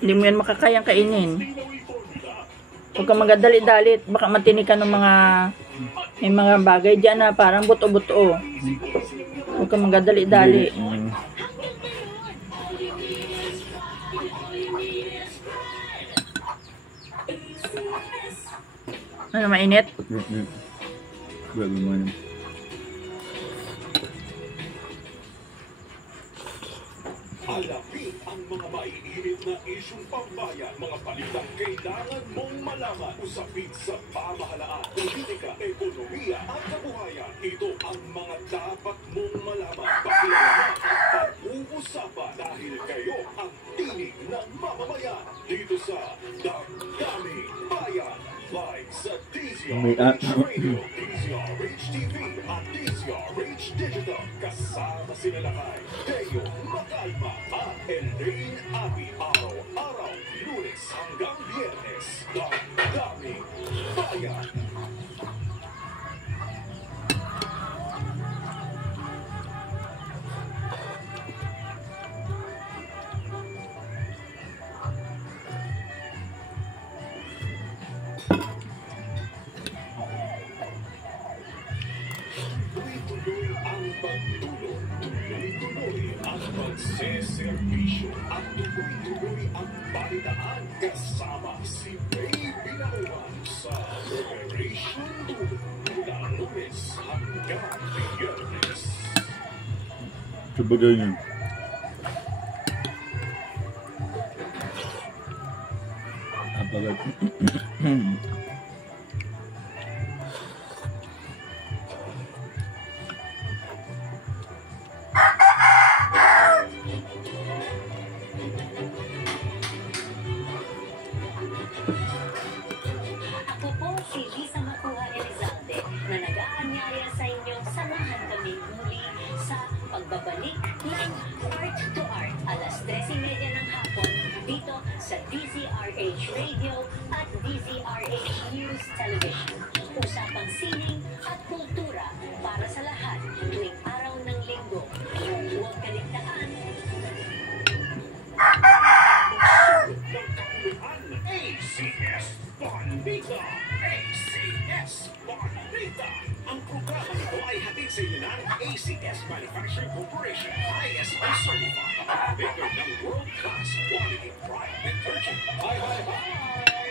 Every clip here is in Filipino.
Hindi mo yan makakayang kainin. Huwag kang magadali-dalit. Baka matinig ka ng mga may mga bagay dyan na parang buto-buto. Huwag kang magadali-dali. Ano, mainit? Grabe mo naman. Alapin ang mga maiinit na isyong pambayan, mga balitang kailangan mong malaman. Usapin sa pamahalaan, politika, ekonomiya at kabuhayan. Ito ang mga dapat mong malaman. Pakilalaman at pag-uusapan dahil kayo ang tinig ng mamamayan. Dito sa Damdaming Bayan. Live sa DZRH Radio, DZRH TV at DZRH Digital. Kasama sila lakay, Teo Macalma at Elaine Abi. Araw-araw, Lunes hanggang Biyernes. Damdaming Bayan. Tuloy-tuloy ang pagtulong, tuloy-tuloy ang pagseservisyo, at tuloy-tuloy ang balitaan kasama si May Binauan sa Operation Tulong mula Lunes hanggang Biyernes. Sabagay niya. Abagat. Ako po si Lisa Makuha Elizalde na nag-aanyaya sa inyong samahan kami muli sa pagbabalik ng Art to Art alas 13:30 ng hapon dito sa DZRH Radio at DZRH News Television. Usapang sining at kultura para sa lahat tuwing araw ng linggo. Huwag kaligtaan. ACS Bandita! ACS Bandita! Ang programa nito ay hatid sa inyo ng ACS Manufacturing Corporation, ISO certified, maker ng world-class quality pride detergent. Hi!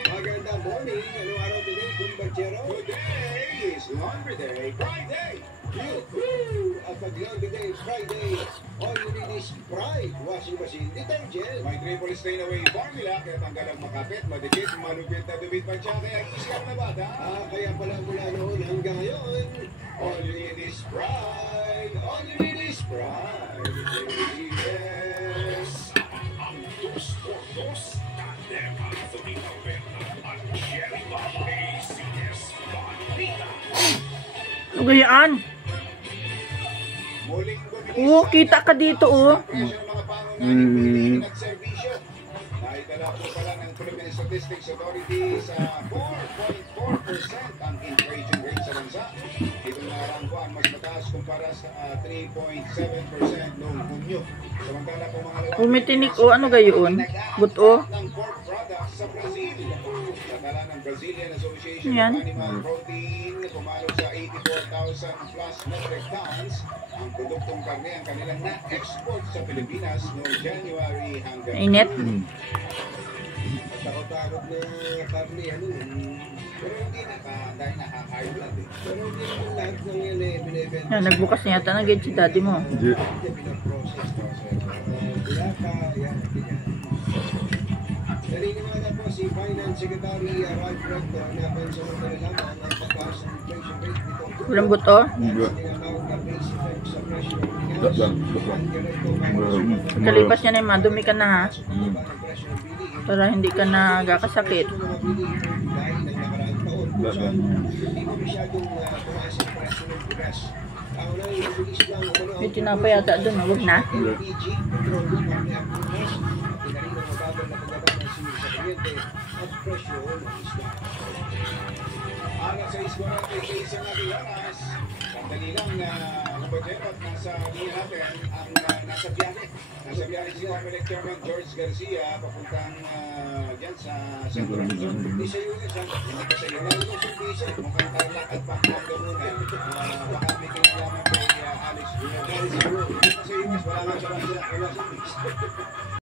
Magandang morning. Ano araw today, Kumbachero? Today is Laundry Day, Friday! Yoo-hoo! At pag Laundry Day, Friday, all you need is Pride washing machine detergent. May triple stain away formula, kaya tanggal ang makapit, madikit, malupit na dubit pa siya, kaya easy ang nabata. Kaya pala mula noon hanggang ngayon, all you need is Pride. All you need is Pride. Yes! Ang dos por dos, tandem, Anthony Alberta, at Jerry Bob, ACS Bandita. Ano gayaan? Muling bumili Oo, kita ka dito, oh. presyo ng mga pangunahing bilihin at serbisyo. Naitala po pala ng Philippine Statistics Authority sa 4.4% ang inflation rate sa bansa. Itong narangkuan mas mataas kumpara sa 3.7% noong Hunyo. Samantala po mga lawak, Umitinik, oh. Ano gayon? Buto? ng pork products sa Brazil. Natala ng Brazilian Association Yan. of Animal Protein pumalo sa 84,000 plus metric tons ang produktong karne ang kanilang na-export sa Pilipinas noong January hanggang Init. Takot-takot na karne, ano, pero hindi na dahil nakaka-high blood eh. pero hindi naman lahat ng yan binibenta. Yan, nagbukas niya yata ng gate si daddy mo. Hindi. Hindi pinaprocess to, sir. Dilata, yan, ganyan. Naniniwala po si Finance Secretary Ralph Recto na pansamantala lamang ang pagtaas ng inflation rate nito. Walang buto? Hindi. Tinatawag na base effect sa presyo ng Dak bigas. lang. Dak lang. Ang direkto Kalipas niya na yung madumi ka na, ha? sa baba ng presyo ng bilihin. Para hindi ka nagkakasakit. Presyo ng mga bilihin dahil ng nakaraang taon kung Dak saan lang. hindi mo masyadong tumaas ang presyo ng bigas. Ang unang mabilis lang umano ang May tinapay yata dun, huwag na. LPG, petrolyo, karne at punas, pati na rin ang mababal na pagbaba ng sinig sa kuryente at presyo ng isda. Alas 6:46 ang ating oras. Sandali lang na Bajero at nasa linya natin ang nasa biyahe. Nasa biyahe si Comelec Chairman George Garcia papuntang dyan sa Centro Luzon. Hindi siya yun, hindi pa siya yun. Nalito siya busy. Mukhang talakad pa ang gamunan. Baka may kinalaman kay Alex. Alex, wala lang siya visa. Wala siya visa.